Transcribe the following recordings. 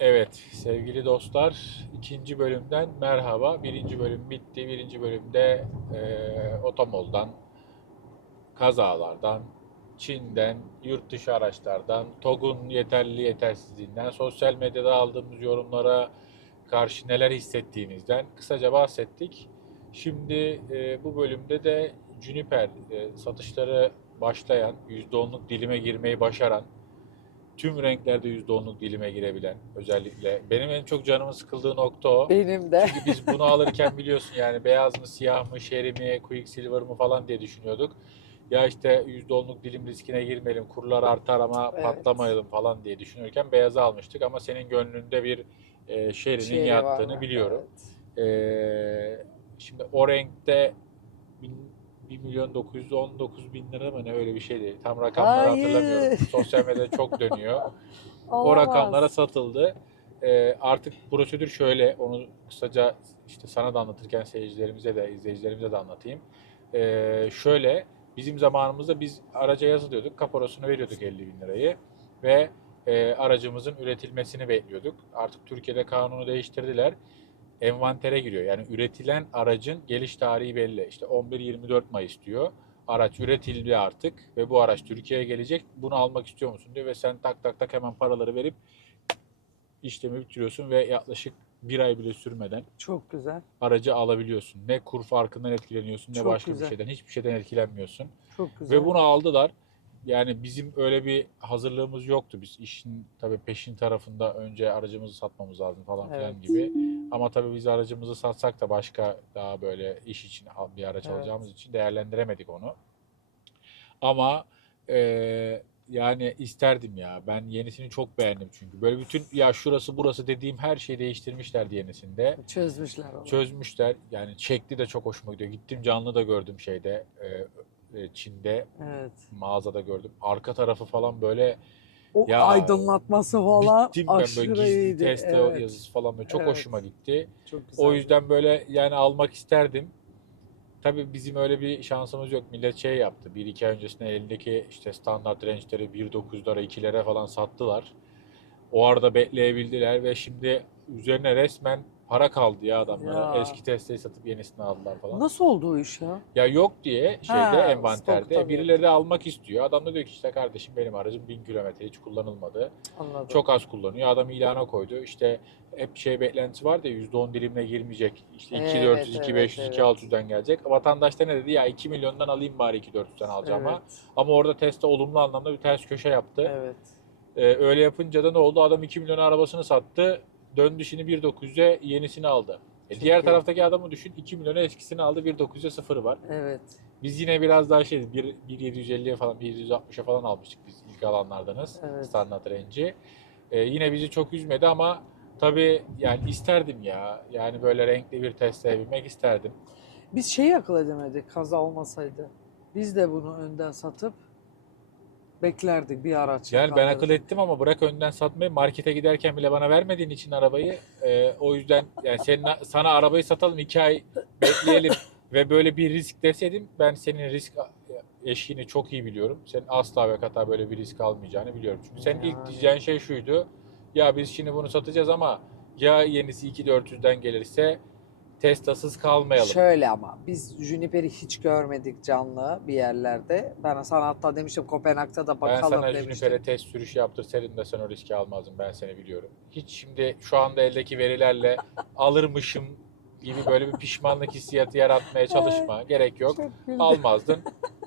Evet sevgili dostlar ikinci bölümden merhaba. Birinci bölüm bitti. Birinci bölümde e, otomoldan, kazalardan, Çin'den, yurt dışı araçlardan, TOG'un yeterli yetersizliğinden, sosyal medyada aldığımız yorumlara karşı neler hissettiğimizden kısaca bahsettik. Şimdi e, bu bölümde de Juniper e, satışları başlayan, %10'luk dilime girmeyi başaran, tüm renklerde %10'luk dilime girebilen özellikle. Benim en çok canımın sıkıldığı nokta o. Benim de. Çünkü biz bunu alırken biliyorsun yani beyaz mı, siyah mı, şeri mi, Quicksilver mı falan diye düşünüyorduk. Ya işte %10'luk dilim riskine girmeyelim, kurlar artar ama Evet. patlamayalım falan diye düşünürken beyazı almıştık. Ama senin gönlünde bir e, şerinin var yattığını biliyorum. Evet. Ee, şimdi o renkte 1 milyon 919 bin lira mı ne öyle bir şeydi. Tam rakamları Hayır. hatırlamıyorum. Sosyal medyada çok dönüyor. o Olamaz. rakamlara satıldı. Ee, artık prosedür şöyle, onu kısaca işte sana da anlatırken seyircilerimize de, izleyicilerimize de anlatayım. Ee, şöyle, bizim zamanımızda biz araca yazılıyorduk, kaporasını veriyorduk 50 bin lirayı ve e, aracımızın üretilmesini bekliyorduk. Artık Türkiye'de kanunu değiştirdiler. Envantere giriyor. Yani üretilen aracın geliş tarihi belli. İşte 11-24 Mayıs diyor. Araç üretildi artık ve bu araç Türkiye'ye gelecek. Bunu almak istiyor musun diyor ve sen tak tak tak hemen paraları verip işlemi bitiriyorsun ve yaklaşık bir ay bile sürmeden Çok güzel. aracı alabiliyorsun. Ne kur farkından etkileniyorsun ne Çok başka güzel. bir şeyden. Hiçbir şeyden etkilenmiyorsun. Çok güzel. Ve bunu aldılar. Yani bizim öyle bir hazırlığımız yoktu. Biz işin tabii peşin tarafında önce aracımızı satmamız lazım falan filan Evet. gibi. Ama tabii biz aracımızı satsak da başka daha böyle iş için bir araç Evet. alacağımız için değerlendiremedik onu. Ama eee, yani isterdim ya. Ben yenisini çok beğendim çünkü. Böyle bütün ya şurası burası dediğim her şeyi değiştirmişlerdi yenisinde. Çözmüşler onu. Çözmüşler. Yani şekli de çok hoşuma gidiyor. Gittim canlı da gördüm şeyde. eee, e, Çin'de Evet. mağazada gördüm. Arka tarafı falan böyle O Ya, aydınlatması falan bittim ben böyle aşırı gizli iyiydi. test Evet. yazısı falan böyle çok Evet. hoşuma gitti. Çok güzel. O yüzden böyle yani almak isterdim. Tabii bizim öyle bir şansımız yok. Millet şey yaptı. Bir iki ay öncesinde elindeki işte standart range'leri 1.9'lara 2'lere falan sattılar. O arada bekleyebildiler ve şimdi üzerine resmen para kaldı ya adamlara. Ya. Eski Tesla'yı satıp yenisini aldılar falan. Nasıl oldu o iş ya? Ya yok diye şeyde Ha, envanterde stok birileri de almak istiyor. Adam da diyor ki işte kardeşim benim aracım 1000 kilometre hiç kullanılmadı. Anladım. Çok az kullanıyor. Adam ilana koydu. İşte hep şey beklentisi vardı ya %10 dilimine girmeyecek. İşte Evet, 2400, evet, 2500, evet. 2600'den gelecek. Vatandaş da ne dedi? Ya 2 milyondan alayım bari 2400'den alacağım ama. Evet. Ama orada Tesla olumlu anlamda bir ters köşe yaptı. Evet. Ee, öyle yapınca da ne oldu? Adam 2 milyona arabasını sattı. Döndü şimdi 1.9'e yenisini aldı. E, diğer iyi. taraftaki adamı düşün. 2 milyona eskisini aldı. 1.9'e sıfırı var. Evet. Biz yine biraz daha şey 1 1750'ye falan 1.760'a falan almıştık biz ilk alanlardanız. Evet. Standart range'i. Ee, yine bizi çok üzmedi ama tabii yani isterdim ya. Yani böyle renkli bir Tesla'ya binmek isterdim. Biz şeyi akıl edemedik kaza olmasaydı. Biz de bunu önden satıp beklerdik bir araç. Yani ben akıl ettim ama bırak önden satmayı markete giderken bile bana vermediğin için arabayı e, o yüzden yani senin sana arabayı satalım iki ay bekleyelim ve böyle bir risk deseydim ben senin risk eşiğini çok iyi biliyorum. Senin asla ve kata böyle bir risk almayacağını biliyorum. Çünkü senin ilk Yani. diyeceğin şey şuydu. Ya biz şimdi bunu satacağız ama ya yenisi 2400'den gelirse Tesla'sız kalmayalım. Şöyle ama biz Juniper'i hiç görmedik canlı bir yerlerde. Ben sana hatta demiştim Kopenhag'da da Ben bakalım sana demiştim. Juniper'e test sürüşü yaptırsaydın da sen o riski almazdın. Ben seni biliyorum. Hiç şimdi şu anda eldeki verilerle alırmışım gibi böyle bir pişmanlık hissiyatı yaratmaya çalışma. Gerek yok. Almazdın.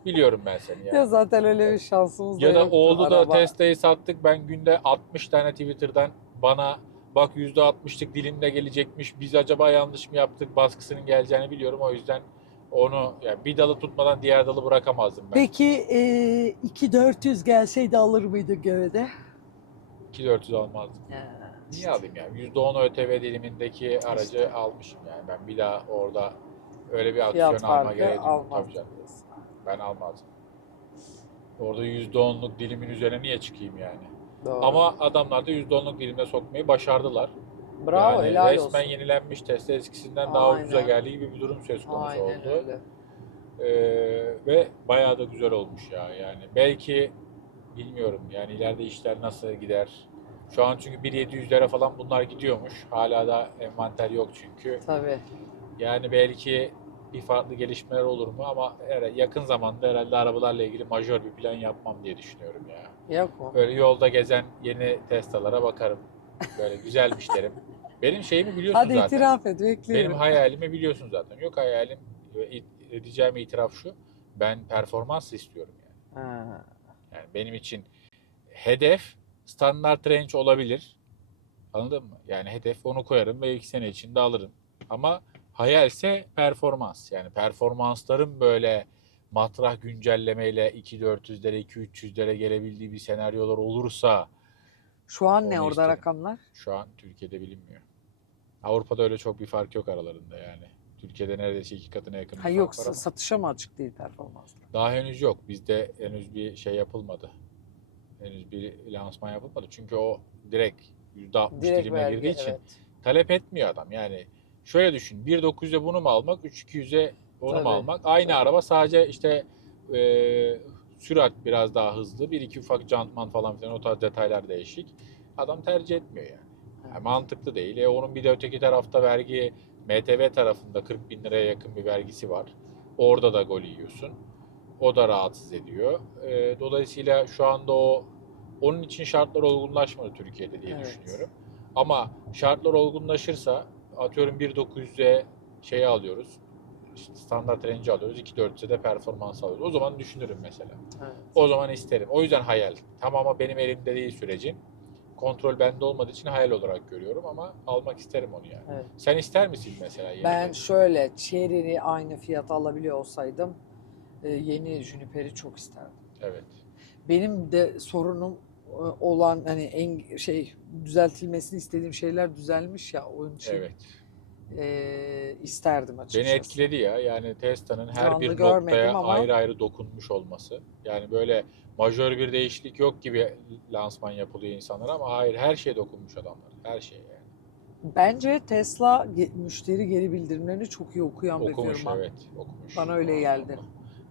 Biliyorum ben seni Ya yani. zaten öyle bir şansımız da Ya da yoktu. oldu da Araba- Tesla'yı sattık. Ben günde 60 tane Twitter'dan bana bak %60'lık dilimle gelecekmiş. Biz acaba yanlış mı yaptık? Baskısının geleceğini biliyorum. O yüzden onu yani bir dalı tutmadan diğer dalı bırakamazdım ben. Peki e, 2400 gelseydi alır mıydın gövde? 2400 almazdım. Niye alayım yani? %10 ÖTV dilimindeki aracı almışım yani. Ben bir daha orada öyle bir aksiyon Fiyat alma farkı gereği yok. almaz. Tabii canım. Ben almazdım. Orada %10'luk dilimin üzerine niye çıkayım yani? Doğru. Ama adamlar da %10'luk dilimde sokmayı başardılar. Bravo yani helal resmen olsun. yenilenmiş Tesla eskisinden daha Aynen. ucuza geldiği gibi bir durum söz konusu Aynen oldu. öyle. Ee, ve bayağı da güzel olmuş ya yani. Belki bilmiyorum yani ileride işler nasıl gider. Şu an çünkü 1.700'lere falan bunlar gidiyormuş. Hala da envanter yok çünkü. Tabii. Yani belki bir farklı gelişmeler olur mu ama yakın zamanda herhalde arabalarla ilgili majör bir plan yapmam diye düşünüyorum ya. Yok mu? Böyle yolda gezen yeni Tesla'lara bakarım. Böyle güzelmiş derim. Benim şeyimi biliyorsun Hadi zaten. itiraf et bekliyorum. Benim hayalimi biliyorsun zaten. Yok hayalim it- edeceğim itiraf şu. Ben performans istiyorum yani. Ha. Yani benim için hedef standart range olabilir. Anladın mı? Yani hedef onu koyarım ve iki sene içinde alırım. Ama hayalse performans. Yani performansların böyle matrah güncellemeyle 2400'lere 2300'lere gelebildiği bir senaryolar olursa Şu an ne orada isterim. rakamlar? şu an Türkiye'de bilinmiyor. Avrupa'da öyle çok bir fark yok aralarında yani. Türkiye'de neredeyse iki katına yakın bir Ha fark yoksa var ama satışa mı açık değil performanslar? daha henüz yok. Bizde henüz bir şey yapılmadı. Henüz bir lansman yapılmadı. Çünkü o direkt %60 Direkt dilime vergi girdiği için evet. talep etmiyor adam. Yani şöyle düşün. 1.900'e bunu mu almak, 3.200'e onu Tabii, mu almak? Aynı tabii. araba sadece işte e, sürat biraz daha hızlı. Bir iki ufak jantman falan filan o tarz detaylar değişik. Adam tercih etmiyor yani. Yani mantıklı değil. E onun bir de öteki tarafta vergi MTV tarafında 40 bin liraya yakın bir vergisi var. Orada da gol yiyorsun. O da rahatsız ediyor. E, dolayısıyla şu anda o onun için şartlar olgunlaşmadı Türkiye'de diye Evet. düşünüyorum. Ama şartlar olgunlaşırsa atıyorum 1.900'e şey alıyoruz. işte standart range alıyoruz. 2.400'e de performans alıyoruz. O zaman düşünürüm mesela. Evet. O zaman isterim. O yüzden hayal. Tamam benim elimde değil sürecin. Kontrol bende olmadığı için hayal olarak görüyorum ama almak isterim onu yani. Evet. Sen ister misin mesela? yeni Ben şöyle Chery'ni aynı fiyata alabiliyor olsaydım e, yeni Juniper'i çok isterdim. Evet. Benim de sorunum olan hani en şey düzeltilmesini istediğim şeyler düzelmiş ya onun için Evet. e, isterdim açıkçası. Beni etkiledi ya. Yani Tesla'nın her Canlı bir noktaya ama- ayrı ayrı dokunmuş olması. Yani böyle majör bir değişiklik yok gibi lansman yapılıyor insanlara ama hayır her şeye dokunmuş adamlar. Her şeye yani. Bence Tesla müşteri geri bildirimlerini çok iyi okuyan bir Okumuş firma. evet. Okumuş. Bana öyle geldi.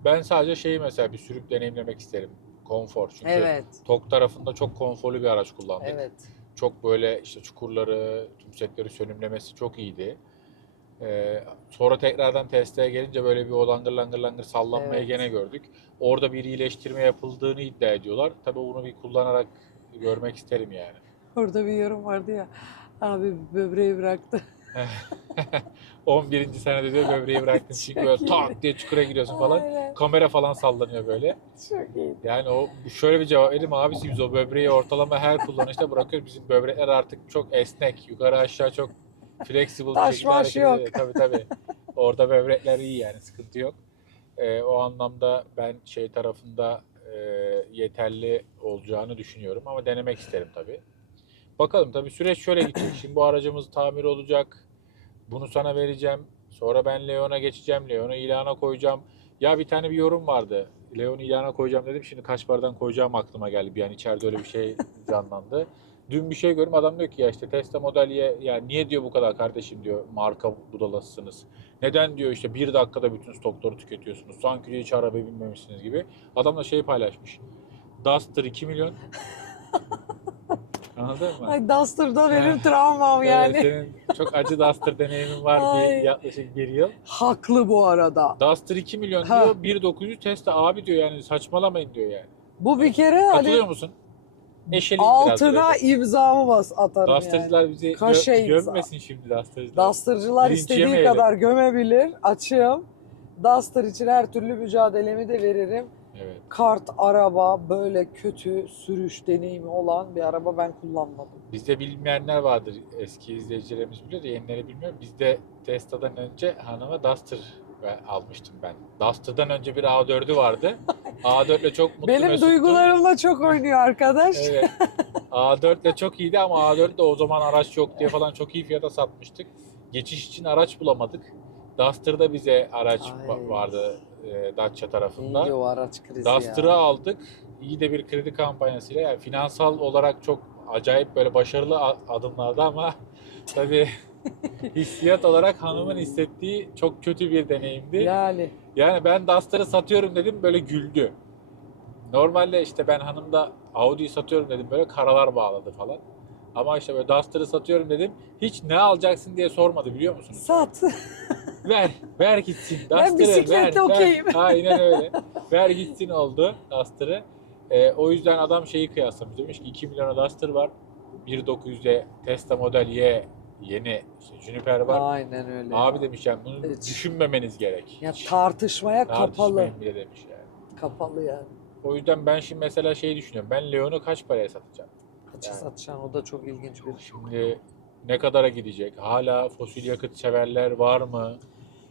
Ben sadece şeyi mesela bir sürüp deneyimlemek isterim. Konfor. Çünkü Evet. TOG tarafında çok konforlu bir araç kullandık. Evet. Çok böyle işte çukurları, tümsekleri sönümlemesi çok iyiydi. Ee, sonra tekrardan testeye gelince böyle bir o langır langır langır sallanmayı Evet. gene gördük. Orada bir iyileştirme yapıldığını iddia ediyorlar. Tabii bunu bir kullanarak görmek isterim yani. Orada bir yorum vardı ya. Abi böbreği bıraktı. 11. senede diyor böbreği bıraktın çünkü böyle tak diye çukura giriyorsun falan. Aynen. Kamera falan sallanıyor böyle. Çok iyi. Yani o şöyle bir cevap vereyim abisi biz o böbreği ortalama her kullanışta bırakıyoruz. Bizim böbrekler artık çok esnek. Yukarı aşağı çok flexible bir şekilde hareket yok. ediyor. Tabii tabii. Orada böbrekler iyi yani sıkıntı yok. Ee, o anlamda ben şey tarafında e, yeterli olacağını düşünüyorum ama denemek isterim tabii. Bakalım tabii süreç şöyle gidecek. Şimdi bu aracımız tamir olacak. Bunu sana vereceğim. Sonra ben Leon'a geçeceğim. Leon'u ilana koyacağım. Ya bir tane bir yorum vardı. Leon'u ilana koyacağım dedim. Şimdi kaç paradan koyacağım aklıma geldi. Bir an içeride öyle bir şey canlandı. Dün bir şey gördüm. Adam diyor ki ya işte Tesla Model Y ya niye diyor bu kadar kardeşim diyor marka budalasısınız. Neden diyor işte bir dakikada bütün stokları tüketiyorsunuz. Sanki hiç araba binmemişsiniz gibi. Adam da şey paylaşmış. Duster 2 milyon. Anladın mı? Ay Duster'da benim travmam yani. senin çok acı Duster deneyimin var Ay. bir yaklaşık bir yıl. Haklı bu arada. Duster 2 milyon Ha. diyor, 1.900 Tesla abi diyor yani saçmalamayın diyor yani. Bu bir kere Katılıyor hani musun? Eşeleyin biraz altına imzamı bas atarım yani. Duster'cılar bizi gö- Kaşe imza. gömmesin şimdi Duster'cılar. Linç istediği yemeyelim. kadar gömebilir. Açığım. Duster için her türlü mücadelemi de veririm. Evet. Kart araba böyle kötü sürüş deneyimi olan bir araba ben kullanmadım. Bizde bilmeyenler vardır. Eski izleyicilerimiz biliyor da yenileri bilmiyor. Bizde Tesla'dan önce hanıma Duster almıştım ben. Duster'dan önce bir A4'ü vardı. A4 ile çok mutlu Benim mesuttu. duygularımla çok oynuyor arkadaş. Evet. A4 de çok iyiydi ama A4 de o zaman araç yok diye falan çok iyi fiyata satmıştık. Geçiş için araç bulamadık. Duster'da bize araç Ay. va- vardı e, Dacia tarafında. İyi o araç krizi Duster'ı ya. aldık. İyi de bir kredi kampanyasıyla. Yani finansal olarak çok acayip böyle başarılı adımlardı ama tabii hissiyat olarak hanımın hissettiği çok kötü bir deneyimdi. Yani Yani ben Duster'ı satıyorum dedim böyle güldü. Normalde işte ben hanımda Audi'yi satıyorum dedim böyle karalar bağladı falan. Ama işte böyle Duster'ı satıyorum dedim. Hiç ne alacaksın diye sormadı biliyor musunuz? Sat. ver, ver gitsin. Ben Duster'ı bisikletle ver, ver. okeyim. Aynen öyle. ver gitsin oldu Duster'ı. Ee, o yüzden adam şeyi kıyaslamış. Demiş ki 2 milyona Duster var. 1.900'de Tesla Model Y yeni işte Juniper var. Aynen öyle. Abi demiş yani bunu Evet. düşünmemeniz gerek. Ya Hiç tartışmaya kapalı. bile demiş yani. Kapalı yani. O yüzden ben şimdi mesela şeyi düşünüyorum. Ben Leon'u kaç paraya satacağım? Kaça Yani. satacaksın o da çok ilginç bir Şimdi ne kadara gidecek? Hala fosil yakıt severler var mı?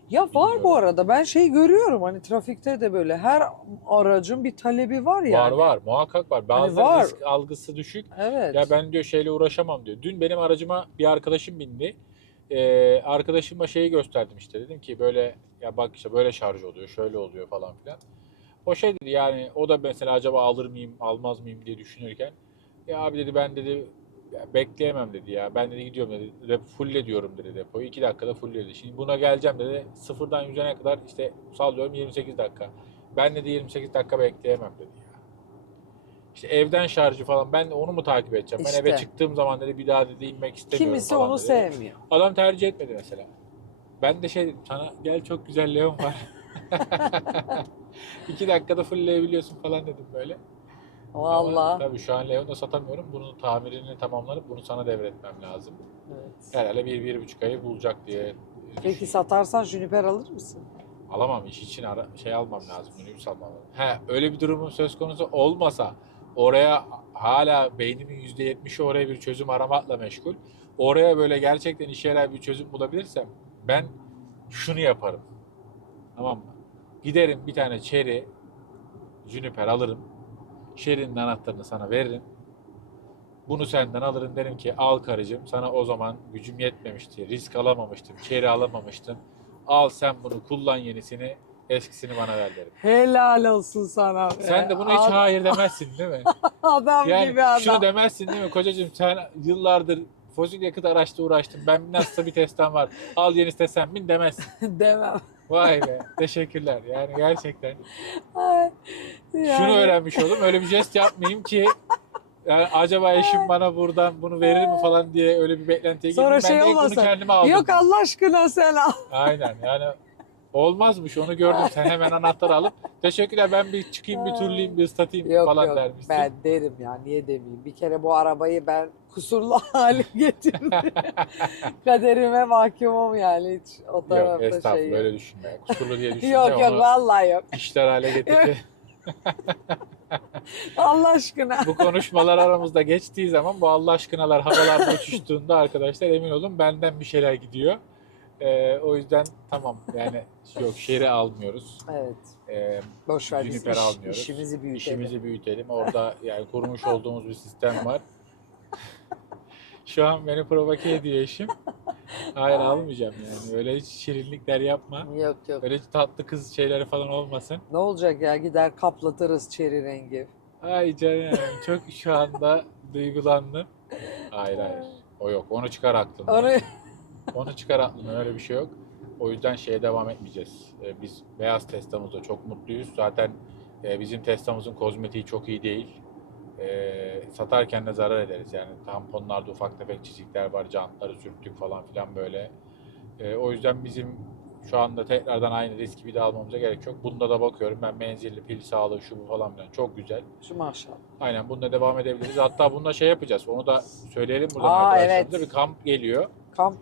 Ya var bu arada ben şey görüyorum hani trafikte de böyle her aracın bir talebi var yani. Var var muhakkak var. Bazıları var. risk algısı düşük. Evet. Ya ben diyor şeyle uğraşamam diyor. Dün benim aracıma bir arkadaşım bindi. Ee, arkadaşıma şeyi gösterdim işte. Dedim ki böyle ya bak işte böyle şarj oluyor, şöyle oluyor falan filan. O şey dedi yani o da mesela acaba alır mıyım, almaz mıyım diye düşünürken ya abi dedi ben dedi ya bekleyemem dedi ya. Ben dedi gidiyorum dedi. Rep fulle diyorum dedi depoyu. 2 dakikada fulledi. Şimdi buna geleceğim dedi. Sıfırdan yüzene kadar işte sallıyorum 28 dakika. Ben dedi 28 dakika bekleyemem dedi ya. İşte evden şarjı falan ben onu mu takip edeceğim? Ben eve İşte. çıktığım zaman dedi bir daha dedi inmek istemiyorum Kimisi falan onu dedi. sevmiyor. Adam tercih etmedi mesela. Ben de şey dedim sana gel çok güzel Leon var. İki dakikada fullleyebiliyorsun falan dedim böyle. Valla. tabii şu an Leon'da satamıyorum. Bunun tamirini tamamlanıp bunu sana devretmem lazım. Evet. Herhalde bir, bir buçuk ayı bulacak diye Peki satarsan Juniper alır mısın? Alamam iş için ara, şey almam lazım. Minibüs almam lazım. He öyle bir durumun söz konusu olmasa oraya hala beynimin %70'i oraya bir çözüm aramakla meşgul. Oraya böyle gerçekten işe yarar bir çözüm bulabilirsem ben şunu yaparım. Tamam mı? Giderim bir tane Cherry Juniper alırım. Cherry'nin anahtarını sana veririm. Bunu senden alırım derim ki al karıcığım sana o zaman gücüm yetmemişti. Risk alamamıştım. Cherry alamamıştım. Al sen bunu kullan yenisini eskisini bana ver derim. Helal olsun sana. be. Sen de buna hiç Ad- hayır demezsin değil mi? Adam Yani gibi adam. şunu demezsin değil mi kocacığım sen yıllardır fosil yakıt araçta uğraştın. Ben nasılsa bir testten var. Al yeni testten bin demezsin. Demem. Vay be teşekkürler yani gerçekten. Ay, Şunu yani- öğrenmiş oldum öyle bir jest yapmayayım ki yani acaba eşim bana buradan bunu verir mi falan diye öyle bir beklentiye girdim. Sonra ben şey ilk bunu kendime aldım. Yok Allah aşkına sen al. Aynen yani olmazmış onu gördüm sen hemen anahtarı alıp teşekkürler ben bir çıkayım bir turlayayım bir ıslatayım Yok falan yok dermişsin. ben derim ya niye demeyeyim. Bir kere bu arabayı ben kusurlu hale getirdim. Kaderime mahkumum yani hiç o Yok tarafta estağfurullah şey öyle düşünme. Kusurlu diye düşünme. Yok yok onu vallahi yok. işler hale getirdi. Allah aşkına. bu konuşmalar aramızda geçtiği zaman bu Allah aşkınalar havalarda uçuştuğunda arkadaşlar emin olun benden bir şeyler gidiyor. Ee, o yüzden tamam yani yok şeri almıyoruz. Evet. Ee, Boş ver biz Juniper iş- almıyoruz. işimizi büyütelim. işimizi büyütelim. Orada yani kurmuş olduğumuz bir sistem var. Şu an beni provoke ediyor eşim. Hayır almayacağım yani. Öyle hiç şirinlikler yapma. Yok yok. Öyle tatlı kız şeyleri falan olmasın. Ne olacak ya gider kaplatırız çeri rengi. Ay canım çok şu anda duygulandım. Hayır hayır. O yok. Onu çıkar aklımdan. Onu Onu çıkar aklımdan. Öyle bir şey yok. O yüzden şeye devam etmeyeceğiz. Ee, Biz beyaz Tesla'mızda çok mutluyuz. Zaten e, bizim Tesla'mızın kozmetiği çok iyi değil. Ee, satarken de zarar ederiz. Yani tamponlarda ufak tefek çizikler var. Jantları sürttük falan filan böyle. Ee, o yüzden bizim şu anda tekrardan aynı riski bir daha almamıza gerek yok. Bunda da bakıyorum ben menzilli pil sağlığı şu bu falan filan çok güzel. şu maşallah. Aynen bununla devam edebiliriz. Hatta bunda şey yapacağız. Onu da söyleyelim buradan Aa, arkadaşlarımıza. evet. Bir kamp geliyor. Kamp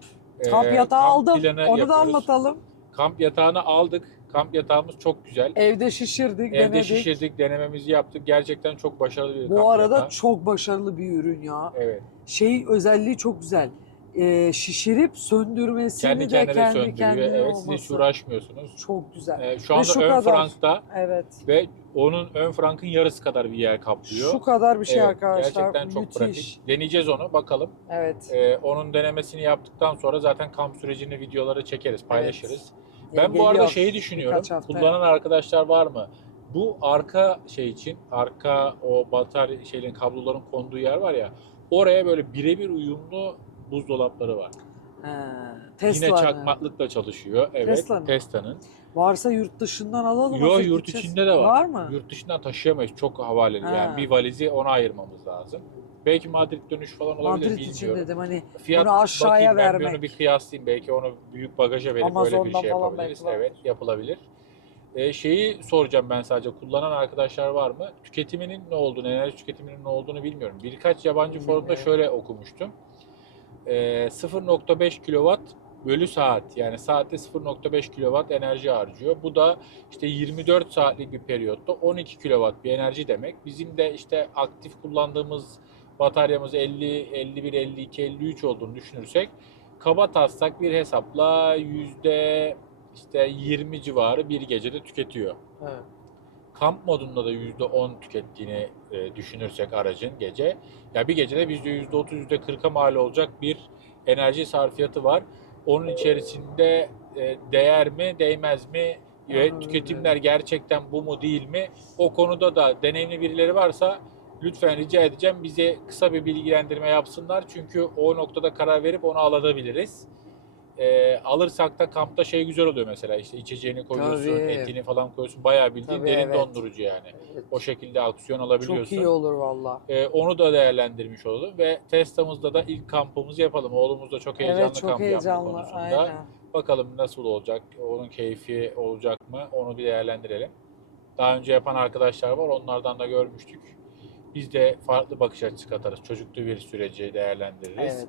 kamp yatağı kamp aldım. Onu da yapıyoruz. anlatalım. Kamp yatağını aldık. Kamp yatağımız çok güzel. Evde şişirdik, Evde denedik. şişirdik, denememizi yaptık. Gerçekten çok başarılı bir Bu kamp arada yatağı. çok başarılı bir ürün ya. Evet. Şey özelliği çok güzel. Ee, şişirip söndürmesini Kendi de kendine kendi söndürüyor. kendine Evet siz hiç uğraşmıyorsunuz. Çok güzel. Ee, şu anda şu ön kadar. frankta Evet. ve onun ön frankın yarısı kadar bir yer kaplıyor. Şu kadar bir şey Evet, arkadaşlar. Gerçekten çok Müthiş. pratik. Deneyeceğiz onu bakalım. Evet. Ee, onun denemesini yaptıktan sonra zaten kamp sürecini videoları çekeriz, paylaşırız. Ben bu Geliyor arada şeyi düşünüyorum. Kullanan arkadaşlar var mı? Bu arka şey için, arka o batarya şeylerin kabloların konduğu yer var ya. Oraya böyle birebir uyumlu buzdolapları var. He, Yine Tesla'nın. çakmaklıkla çalışıyor. Evet, Tesla'nın. Tesla'nın. Varsa yurt dışından alalım. Yo hazır yurt gideceğiz. içinde de var. Var mı? Yurt dışından taşıyamayız. Çok havaleli. Ha. Yani bir valizi ona ayırmamız lazım. Belki Madrid dönüş falan olabilir Madrid için bilmiyorum. dedim hani Fiyat bunu aşağıya bakayım ben bir vermek. onu bir kıyaslayayım. Belki onu büyük bagaja verip öyle bir Amazon'dan şey falan yapabiliriz. belki var. Evet yapılabilir. Ee, şeyi soracağım ben sadece kullanan arkadaşlar var mı? Tüketiminin ne olduğunu, enerji tüketiminin ne olduğunu bilmiyorum. Birkaç yabancı forumda Bilmiyorum. şöyle okumuştum. Ee, 0.5 kW bölü saat yani saatte 0.5 kW enerji harcıyor. Bu da işte 24 saatlik bir periyotta 12 kW bir enerji demek. Bizim de işte aktif kullandığımız bataryamız 50, 51, 52, 53 olduğunu düşünürsek kaba taslak bir hesapla yüzde işte 20 civarı bir gecede tüketiyor. Evet. Kamp modunda da %10 tükettiğini e, düşünürsek aracın gece. Ya bir gecede bizde %30, %40'a mal olacak bir enerji sarfiyatı var. Onun içerisinde e, değer mi, değmez mi ve tüketimler gerçekten bu mu değil mi? O konuda da deneyimli birileri varsa lütfen rica edeceğim bize kısa bir bilgilendirme yapsınlar. Çünkü o noktada karar verip onu alabiliriz. E, alırsak da kampta şey güzel oluyor mesela işte içeceğini koyuyorsun, Tabii. etini falan koyuyorsun. Bayağı bildiğin Tabii, derin evet. dondurucu yani. Evet. O şekilde aksiyon Çok alabiliyorsun. iyi olur valla. Ee, onu da değerlendirmiş olalım ve Tesla'mızda da ilk kampımızı yapalım. Oğlumuz da çok heyecanlı Evet çok kamp yapma heyecanlı. konusunda. Aynen. Bakalım nasıl olacak, onun keyfi olacak mı onu bir değerlendirelim. Daha önce yapan arkadaşlar var, onlardan da görmüştük. Biz de farklı bakış açısı katarız. Çocuklu bir süreci değerlendiririz. Evet.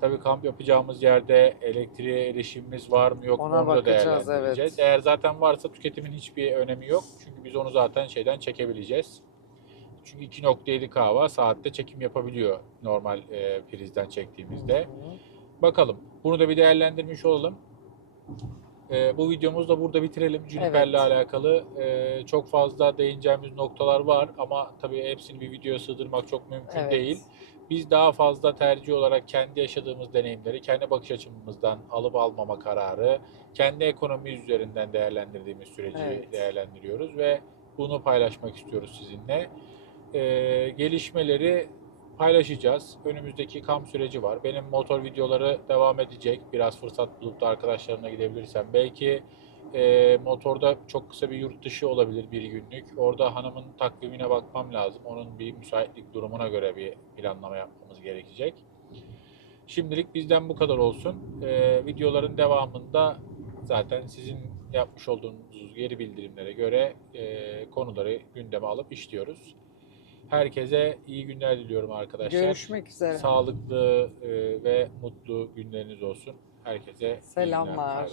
Tabii kamp yapacağımız yerde elektriğe erişimimiz var mı yok mu onu da bakacağız, değerlendireceğiz. evet. Eğer zaten varsa tüketimin hiçbir önemi yok. Çünkü biz onu zaten şeyden çekebileceğiz. Çünkü 2.7 kahva saatte çekim yapabiliyor normal e, prizden çektiğimizde. Hı. Bakalım. Bunu da bir değerlendirmiş olalım. E, bu videomuzu da burada bitirelim. Juniper'le Evet. alakalı e, çok fazla değineceğimiz noktalar var ama tabii hepsini bir videoya sığdırmak çok mümkün Evet. değil. Biz daha fazla tercih olarak kendi yaşadığımız deneyimleri, kendi bakış açımızdan alıp almama kararı, kendi ekonomimiz üzerinden değerlendirdiğimiz süreci Evet. değerlendiriyoruz ve bunu paylaşmak istiyoruz sizinle. Ee, gelişmeleri paylaşacağız. Önümüzdeki kamp süreci var. Benim motor videoları devam edecek. Biraz fırsat bulup da arkadaşlarımla gidebilirsem. Belki e, motorda çok kısa bir yurt dışı olabilir bir günlük. Orada hanımın takvimine bakmam lazım. Onun bir müsaitlik durumuna göre bir planlama yapmamız gerekecek. Şimdilik bizden bu kadar olsun. Ee, videoların devamında zaten sizin yapmış olduğunuz geri bildirimlere göre e, konuları gündeme alıp işliyoruz. Herkese iyi günler diliyorum arkadaşlar. Görüşmek üzere. Sağlıklı e, ve mutlu günleriniz olsun. Herkese. Selamlar.